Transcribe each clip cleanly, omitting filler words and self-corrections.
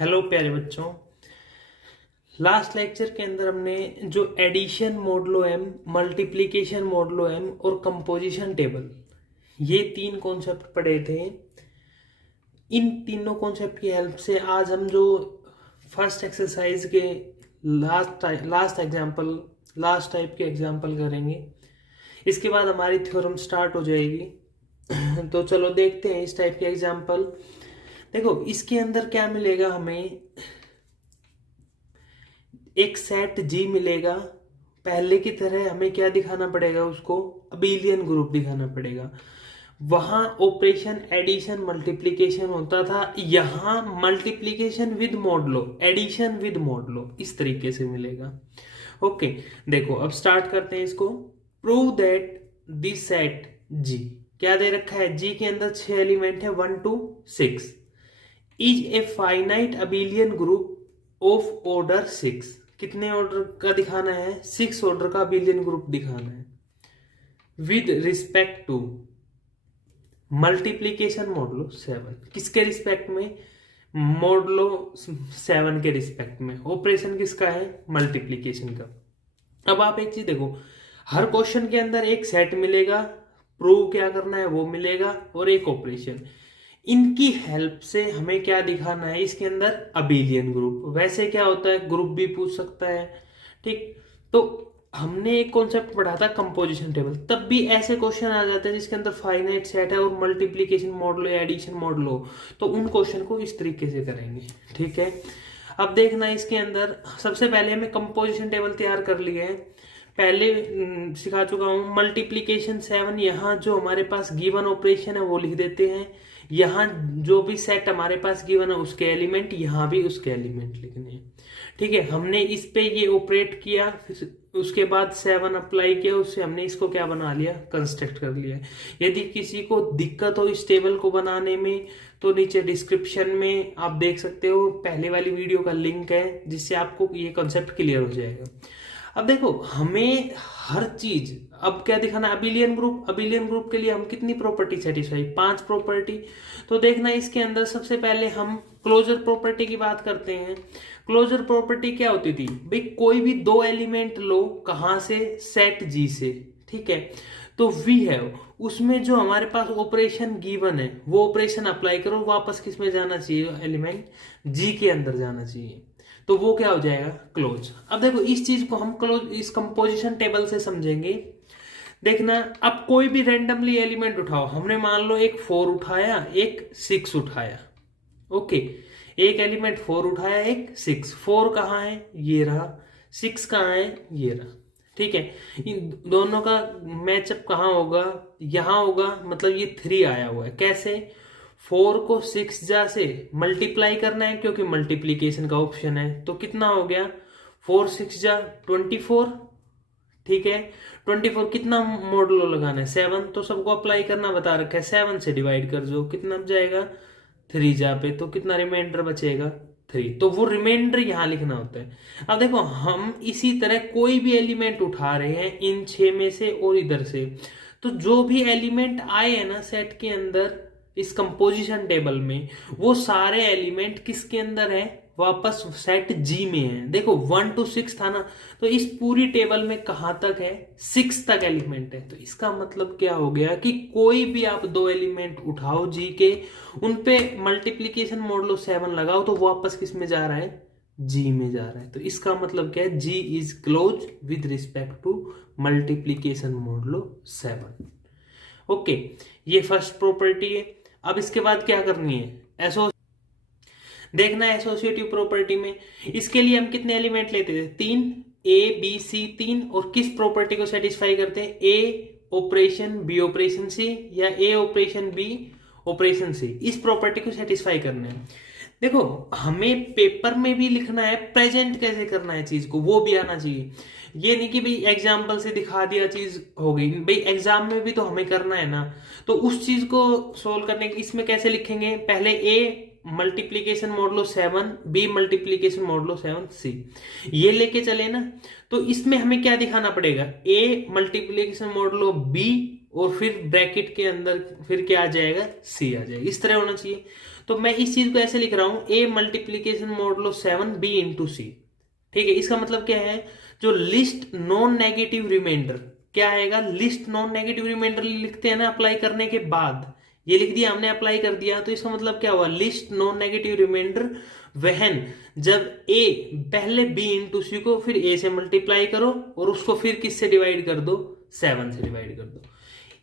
Hello प्यारे बच्चों। Last lecture के अंदर हमने जो addition modulo M, multiplication modulo M और कंपोजिशन टेबल, ये तीन कॉन्सेप्ट पढ़े थे। इन तीनों कॉन्सेप्ट की हेल्प से आज हम जो फर्स्ट एक्सरसाइज के लास्ट टाइप के एग्जाम्पल करेंगे। इसके बाद हमारी थ्योरम स्टार्ट हो जाएगी। तो चलो देखते हैं इस टाइप के एग्जाम्पल। देखो इसके अंदर क्या मिलेगा, हमें एक सेट जी मिलेगा। पहले की तरह हमें क्या दिखाना पड़ेगा, उसको अबेलियन ग्रुप दिखाना पड़ेगा। वहां ऑपरेशन एडिशन मल्टीप्लिकेशन होता था, यहां multiplication with modulo, addition with modulo, इस तरीके से मिलेगा। ओके, देखो अब स्टार्ट करते हैं इसको। प्रूव दैट दिस सेट जी, क्या दे रखा है, जी के अंदर 6 एलिमेंट है 1 to 6, is a finite abelian group of order 6। कितने ऑर्डर का दिखाना है, 6 ऑर्डर का अबेलियन ग्रुप दिखाना है with respect to multiplication modulo 7। किसके रिस्पेक्ट में, मॉडुलो 7 के रिस्पेक्ट में। ऑपरेशन किसका है, मल्टीप्लीकेशन का। अब आप एक चीज देखो, हर क्वेश्चन के अंदर एक सेट मिलेगा, प्रूव क्या करना है वो मिलेगा, और एक ऑपरेशन। इनकी हेल्प से हमें क्या दिखाना है, इसके अंदर अबेलियन ग्रुप। वैसे क्या होता है, ग्रुप भी पूछ सकता है, ठीक। तो हमने एक कॉन्सेप्ट पढ़ा था कंपोजिशन टेबल, तब भी ऐसे क्वेश्चन आ जाते हैं जिसके अंदर फाइनाइट सेट है और मल्टीप्लिकेशन मॉडुलो, एडिशन मॉडुलो, तो उन क्वेश्चन को इस तरीके से करेंगे, ठीक है। अब देखना इसके अंदर सबसे पहले हमें कंपोजिशन टेबल तैयार कर लिए हैं। पहले सिखा चुका हूं, मल्टीप्लिकेशन 7, यहाँ जो हमारे पास गिवन ऑपरेशन है वो लिख देते हैं। यहाँ जो भी सेट हमारे पास गिवन है उसके एलिमेंट, यहाँ भी उसके एलिमेंट लिखने हैं, ठीक है। हमने इस पे ये ऑपरेट किया, फिर उसके बाद 7 अप्लाई किया, उससे हमने इसको क्या बना लिया, कंस्ट्रक्ट कर लिया। यदि किसी को दिक्कत हो इस टेबल को बनाने में तो नीचे डिस्क्रिप्शन में आप देख सकते हो, पहले वाली वीडियो का लिंक है, जिससे आपको ये कंसेप्ट क्लियर हो जाएगा। अब देखो हमें हर चीज, अब क्या दिखाना, अबेलियन ग्रुप। अबेलियन ग्रुप के लिए हम कितनी प्रॉपर्टी सेटिस्फाई, 5 प्रॉपर्टी। तो देखना इसके अंदर सबसे पहले हम क्लोजर प्रॉपर्टी की बात करते हैं। क्लोजर प्रॉपर्टी क्या होती थी भाई, कोई भी 2 एलिमेंट लो, कहां से, सेट जी से, ठीक है। तो वी हैव, उसमें जो हमारे पास ऑपरेशन गिवन है वो ऑपरेशन अप्लाई करो, वापस किस में जाना चाहिए, एलिमेंट जी के अंदर जाना चाहिए, तो वो क्या हो जाएगा, क्लोज। अब देखो इस चीज को हम क्लोज इस कंपोजिशन टेबल से समझेंगे। देखना, अब कोई भी रैंडमली एलिमेंट उठाओ, हमने मान लो एक 4 उठाया, एक 6 उठाया, ओके। एक एलिमेंट 4 उठाया, एक 6। 4 कहाँ है, ये रहा, 6 कहाँ है, ये रहा, ठीक है। इन दोनों का मैचअप कहाँ होगा, यहां होगा, मतलब ये 3 आया हुआ है। कैसे, 4 को 6 जा से मल्टीप्लाई करना है क्योंकि मल्टीप्लीकेशन का ऑप्शन है, तो कितना हो गया, 4 6 जा 24, ठीक है। 24 कितना मॉडुलो लगाना है, 7, तो सबको अप्लाई करना बता रखा है, 7 से डिवाइड कर दो, कितना जाएगा 3 जा पे, तो कितना रिमाइंडर बचेगा 3, तो वो रिमाइंडर यहां लिखना होता है। अब देखो हम इसी तरह कोई भी एलिमेंट उठा रहे हैं इन 6 में से और इधर से, तो जो भी एलिमेंट आए हैं ना सेट के अंदर इस कंपोजिशन टेबल में, वो सारे एलिमेंट किसके अंदर है, वापस सेट जी में है। देखो 1 to 6 था ना, तो इस पूरी टेबल में कहां तक है, 6 तक एलिमेंट है। तो इसका मतलब क्या हो गया कि कोई भी आप 2 एलिमेंट उठाओ जी के, उन पे मल्टीप्लीकेशन मॉडुलो 7 लगाओ, तो वापस किस में जा रहा है, जी में जा रहा है। तो इसका मतलब क्या है, G is close with respect to multiplication modulo 7। Okay, ये फर्स्ट प्रॉपर्टी है। अब इसके बाद क्या करनी है, एसो देखना है एसोसिएटिव प्रॉपर्टी में। इसके लिए हम कितने एलिमेंट लेते थे, 3, ए बी सी 3, और किस प्रॉपर्टी को सेटिस्फाई करते हैं, ए ऑपरेशन बी ऑपरेशन सी, या ए ऑपरेशन बी ऑपरेशन सी, इस प्रॉपर्टी को सेटिस्फाई करना है। देखो हमें पेपर में भी लिखना है, प्रेजेंट कैसे करना है चीज को वो भी आना चाहिए। ये नहीं कि भाई एग्जाम्पल से दिखा दिया चीज हो गई, भाई एग्जाम में भी तो हमें करना है ना। तो उस चीज को सोल्व करने के इसमें कैसे लिखेंगे, पहले A multiplication modulo 7, B multiplication modulo 7 C, ये लेके चले ना। तो इसमें हमें क्या दिखाना पड़ेगा, ए मल्टीप्लीकेशन मॉडुलो बी और फिर ब्रैकेट के अंदर फिर क्या आ जाएगा, सी आ जाएगा। इस तरह होना चाहिए। तो मैं इस चीज को ऐसे लिख रहा हूं, ए मल्टीप्लीकेशन मॉडुलो 7 बी इंटू सी। ठीक है, इसका मतलब क्या है, जो लिस्ट नॉन नेगेटिव रिमाइंडर क्या आएगा, लिस्ट नॉन नेगेटिव रिमाइंडर लिखते हैं ना अप्लाई करने के बाद, ये लिख दिया हमने, अप्लाई कर दिया, तो इसका मतलब क्या हुआ, लिस्ट नॉन नेगेटिव रिमाइंडर वहन जब ए पहले बी इंटू सी को फिर ए से मल्टीप्लाई करो और उसको फिर किससे डिवाइड कर दो, 7 से डिवाइड कर दो।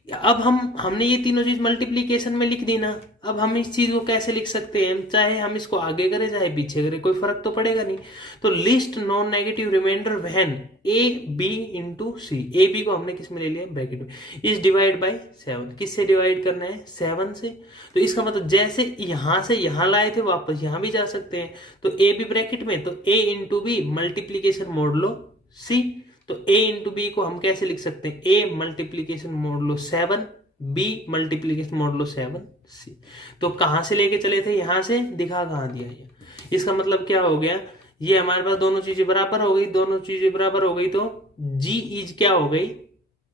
अब हमने ये तीनों चीज मल्टीप्लीकेशन में लिख दी ना, अब हम इस चीज को कैसे लिख सकते हैं, चाहे हम इसको आगे करें चाहे पीछे करें कोई फर्क तो पड़ेगा नहीं। तो list non negative remainder when A B into C, A B को हमने किस में ले लिया, ब्रैकेट में, इज डिवाइड बाय 7, किससे डिवाइड करना है, 7 से। तो इसका मतलब जैसे यहां से यहां लाए थे वापस यहां भी जा सकते हैं, तो ए बी ब्रैकेट में, तो ए इंटू बी मल्टीप्लीकेशन मॉडुलो सी। तो a इंटू बी को हम कैसे लिख सकते हैं, a multiplication modulo 7 b multiplication modulo 7 c। तो कहां से लेके चले थे, यहां से, दिखा कहां दिया ये। इसका मतलब क्या हो गया, ये हमारे पास दोनों चीजें बराबर हो गई, दोनों चीजें बराबर हो गई, तो g इज क्या हो गई,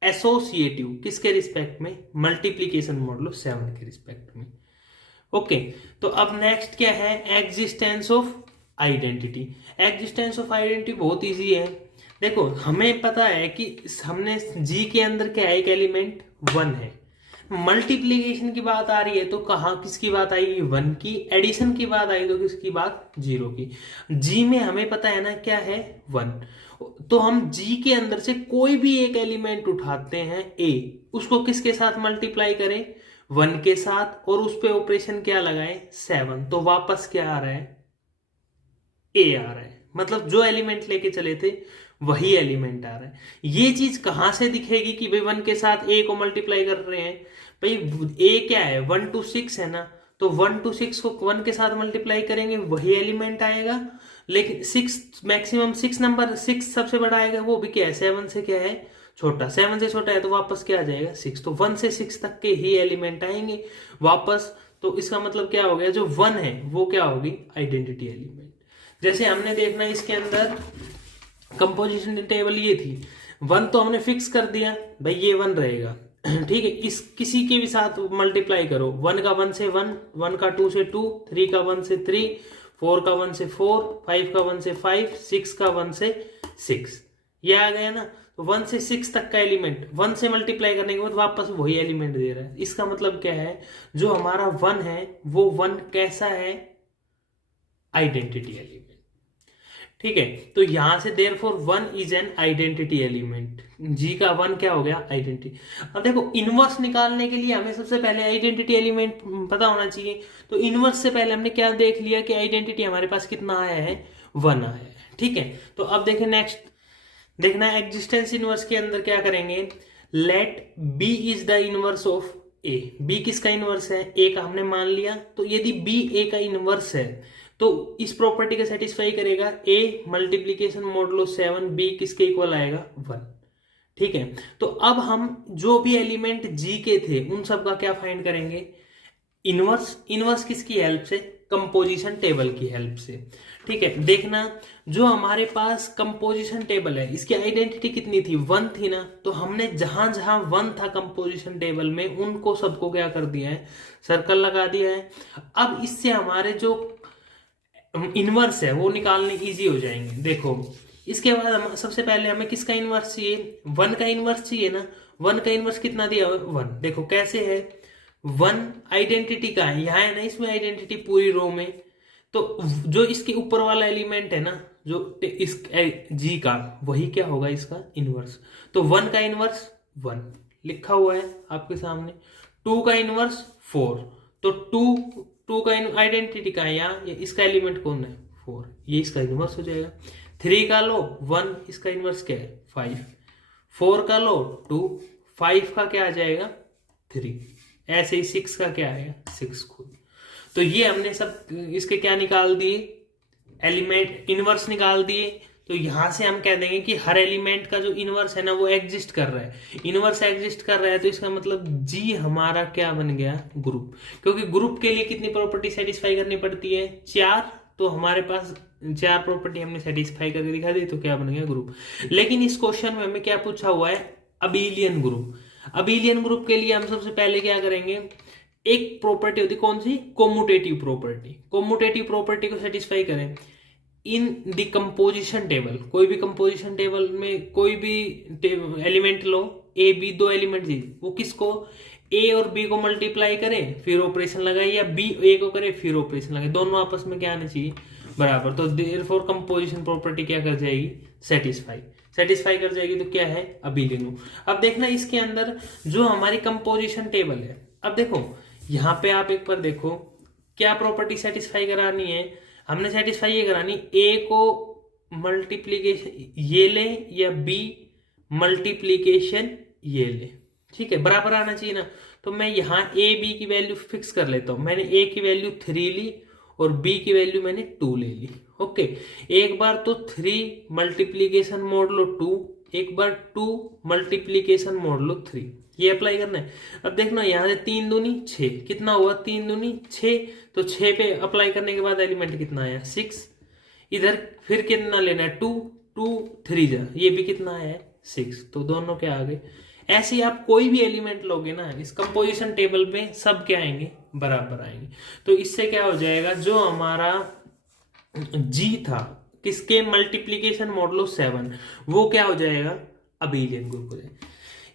एसोसिएटिव, किसके रिस्पेक्ट में, मल्टीप्लीकेशन मॉडुलो 7 के रिस्पेक्ट में। ओके, तो अब नेक्स्ट क्या है, existence of identity. Existence of identity बहुत इजी है। देखो हमें पता है कि हमने जी के अंदर क्या है, एक एलिमेंट 1 है, मल्टीप्लीकेशन की बात आ रही है तो कहाँ किसकी बात आएगी, 1 की, एडिशन की बात आई तो किसकी बात, 0 की। जी में हमें पता है ना क्या है, 1, तो हम जी के अंदर से कोई भी एक एलिमेंट उठाते हैं ए, उसको किसके साथ मल्टीप्लाई करें, 1 के साथ, और उस पे ऑपरेशन क्या लगाए, 7, तो वापस क्या आ रहा है, ए आ रहा है। मतलब जो एलिमेंट लेके चले थे वही एलिमेंट आ रहा है। ये चीज कहां से दिखेगी कि भाई 1 के साथ ए को मल्टीप्लाई कर रहे हैं, भाई ए क्या है, 1 to 6 है ना, तो 1 to 6 को 1 के साथ मल्टीप्लाई करेंगे वही एलिमेंट आएगा। लेकिन 6 मैक्सिमम 6 नंबर, 6 सबसे बड़ा आएगा, वो भी क्या है, 7 से क्या है छोटा, 7 से छोटा है तो वापस क्या आ जाएगा, 6। तो 1 से 6 तक के ही एलिमेंट आएंगे वापस। तो इसका मतलब क्या हो गया, जो 1 है वो क्या होगी, आइडेंटिटी एलिमेंट। जैसे हमने देखना इसके अंदर कंपोजिशन टेबल ये थी, 1 तो हमने फिक्स कर दिया भाई ये 1 रहेगा, ठीक है, इस किसी के भी साथ मल्टीप्लाई करो, 1 का 1 से 1, 1 का 2 से 2, 3 का 1 से 3, 4 का 1 से 4, 5 का 1 से 5, 6 का 1 से 6, ये आ गया ना। तो 1 से 6 तक का एलिमेंट 1 से मल्टीप्लाई करने के बाद वापस वही एलिमेंट दे रहा है। इसका मतलब क्या है, जो हमारा 1 है वो 1 कैसा है, आइडेंटिटी एलिमेंट। ठीक है, तो यहां से therefore 1 is an identity element, G का 1 क्या हो गया, आइडेंटिटी। अब देखो इनवर्स निकालने के लिए हमें सबसे पहले आइडेंटिटी एलिमेंट पता होना चाहिए। तो इनवर्स से पहले हमने क्या देख लिया कि आइडेंटिटी हमारे पास कितना आया है, 1 आया है। ठीक है, तो अब देखें नेक्स्ट देखना, एग्जिस्टेंस इनवर्स के अंदर क्या करेंगे, let B is the inverse of A. B किसका इनवर्स है, ए का हमने मान लिया। तो यदि बी ए का इनवर्स है तो इस प्रॉपर्टी को सेटिस्फाई करेगा, ए मल्टीप्लीकेशन मॉडुलो 7 बी किसके इक्वल आएगा, 1। ठीक है, तो अब हम जो भी एलिमेंट जी के थे उन सब का क्या फाइंड करेंगे, इनवर्स। इनवर्स किसकी हेल्प से, कंपोजिशन टेबल की हेल्प से। ठीक है, देखना जो हमारे पास कंपोजिशन टेबल है इसकी आइडेंटिटी कितनी थी, 1 थी ना, तो हमने जहां जहां 1 था कंपोजिशन टेबल में उनको सबको क्या कर दिया है, सर्कल लगा दिया है। अब इससे हमारे जो इनवर्स है वो निकालने इजी हो जाएंगे। देखो इसके बाद हम सबसे पहले हमें किसका इनवर्स चाहिए, 1 का इनवर्स चाहिए ना। 1 का इनवर्स कितना दिया, 1। देखो कैसे है, 1 आइडेंटिटी का है, यहाँ है ना, इसमें आइडेंटिटी पूरी रो में, तो जो इसके ऊपर वाला एलिमेंट है ना, जो इस जी का, वही क्या होगा इसका इनवर्स। तो 1 का इनवर्स 1 लिखा हुआ है आपके सामने, 2 का इनवर्स 4, तो 2 का आइडेंटिटी का है यहाँ, ये इसका एलिमेंट कौन है, 4, ये इसका इनवर्स हो जाएगा। 3 का लो 1, इसका इनवर्स क्या है, 5, 4 का लो 2, 5 का क्या आ जाएगा, 3, ऐसे ही 6 का क्या आएगा, 6 खुद। तो ये हमने सब इसके क्या निकाल दिए, एलिमेंट इनवर्स निकाल दिए। तो यहां से हम कह देंगे कि हर एलिमेंट का जो इनवर्स है ना वो एग्जिस्ट कर रहा है। इनवर्स एग्जिस्ट कर रहा है तो इसका मतलब जी हमारा क्या बन गया, ग्रुप। क्योंकि ग्रुप के लिए कितनी प्रॉपर्टी सेटिस्फाई करनी पड़ती है, 4। तो हमारे पास 4 प्रॉपर्टी हमने सेटिस्फाई करके दिखा दी, तो क्या बन गया, ग्रुप। लेकिन इस क्वेश्चन में हमें क्या पूछा हुआ है, अबेलियन ग्रुप। अबेलियन ग्रुप के लिए हम सबसे पहले क्या करेंगे, एक प्रॉपर्टी होती कौन सी, कोम्यूटेटिव प्रॉपर्टी। कोम्यूटेटिव प्रॉपर्टी को सेटिस्फाई करें इन द कंपोजिशन टेबल, कोई भी कंपोजिशन टेबल में कोई भी एलिमेंट लो, ए बी दो एलिमेंट दी, वो किसको, ए और बी को मल्टीप्लाई करें फिर ऑपरेशन लगाए, या बी ए को करे फिर ऑपरेशन लगाए, दोनों आपस में क्या आना चाहिए, बराबर। तो देयरफॉर कंपोजिशन प्रॉपर्टी क्या कर जाएगी, सेटिस्फाई कर जाएगी। तो क्या है, अबेलियन ग्रुप। अब देखना इसके अंदर जो हमारी कंपोजिशन टेबल है, अब देखो यहाँ पे आप एक बार देखो क्या प्रॉपर्टी सेटिस्फाई करानी है, हमने सेटिस्फाई ये करानी, ए को मल्टीप्लीकेशन ये ले या बी मल्टीप्लीकेशन ये ले, ठीक है, बराबर आना चाहिए ना। तो मैं यहाँ ए बी की वैल्यू फिक्स कर लेता हूं, मैंने ए की वैल्यू 3 ली और बी की वैल्यू मैंने 2 ले ली। ओके, एक बार तो 3 मल्टीप्लीकेशन मोड लो 2, एक बार 2 मल्टीप्लीकेशन मोड लो 3, ये अप्लाई करना है। अब देखना यहाँ से 3 दूनी 6, कितना हुआ 3 दूनी 6, तो 6 पे अप्लाई करने के बाद एलिमेंट कितना आया 6, इधर फिर कितना लेना है 2, 2 3 जा, ये भी कितना आया 6, तो दोनों क्या आ गए। ऐसे ही आप कोई भी एलिमेंट लोगे ना इस कंपोजिशन टेबल पे, सब क्या आएंगे, बराबर आएंगे। तो इससे क्या हो जाएगा, जो हमारा जी था किसके मल्टीप्लीकेशन मॉडुलो 7, वो क्या हो जाएगा, अबेलियन ग्रुप हो जाएगा।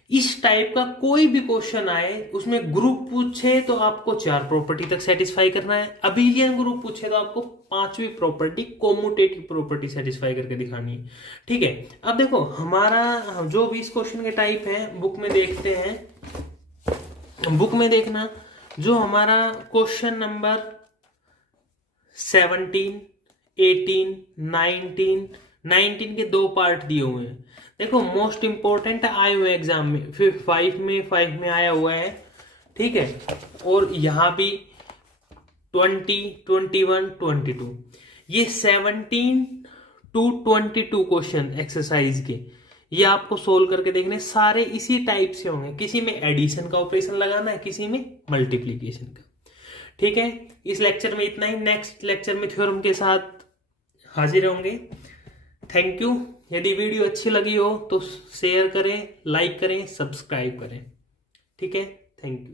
इस टाइप का कोई भी क्वेश्चन आए उसमें ग्रुप पूछे तो आपको 4 प्रॉपर्टी तक सेटिस्फाई करना है, अबेलियन ग्रुप पूछे तो आपको 5वीं प्रॉपर्टी कोम्यूटेटिव प्रॉपर्टी सेटिस्फाई करके दिखानी है, ठीक है। अब देखो हमारा जो भी इस क्वेश्चन के टाइप है बुक में देखते हैं, बुक में देखना जो हमारा क्वेश्चन नंबर 17, 18, 19 के 2 पार्ट दिए हुए हैं। देखो मोस्ट इंपॉर्टेंट आए हुए एग्जाम में, फिर 5 में आया हुआ है, ठीक है, और यहाँ भी 20, 21, 22, ये 17 to 22 क्वेश्चन एक्सरसाइज के, ये आपको सोल्व करके देखने, सारे इसी टाइप से होंगे, किसी में एडिशन का ऑपरेशन लगाना है, किसी में मल्टीप्लीकेशन का, ठीक है। इस लेक्चर में इतना ही, नेक्स्ट लेक्चर में थ्योरम के साथ हाजिर होंगे। Thank you. यदि वीडियो अच्छी लगी हो तो शेयर करें, लाइक करें, सब्सक्राइब करें, ठीक है, थैंक यू।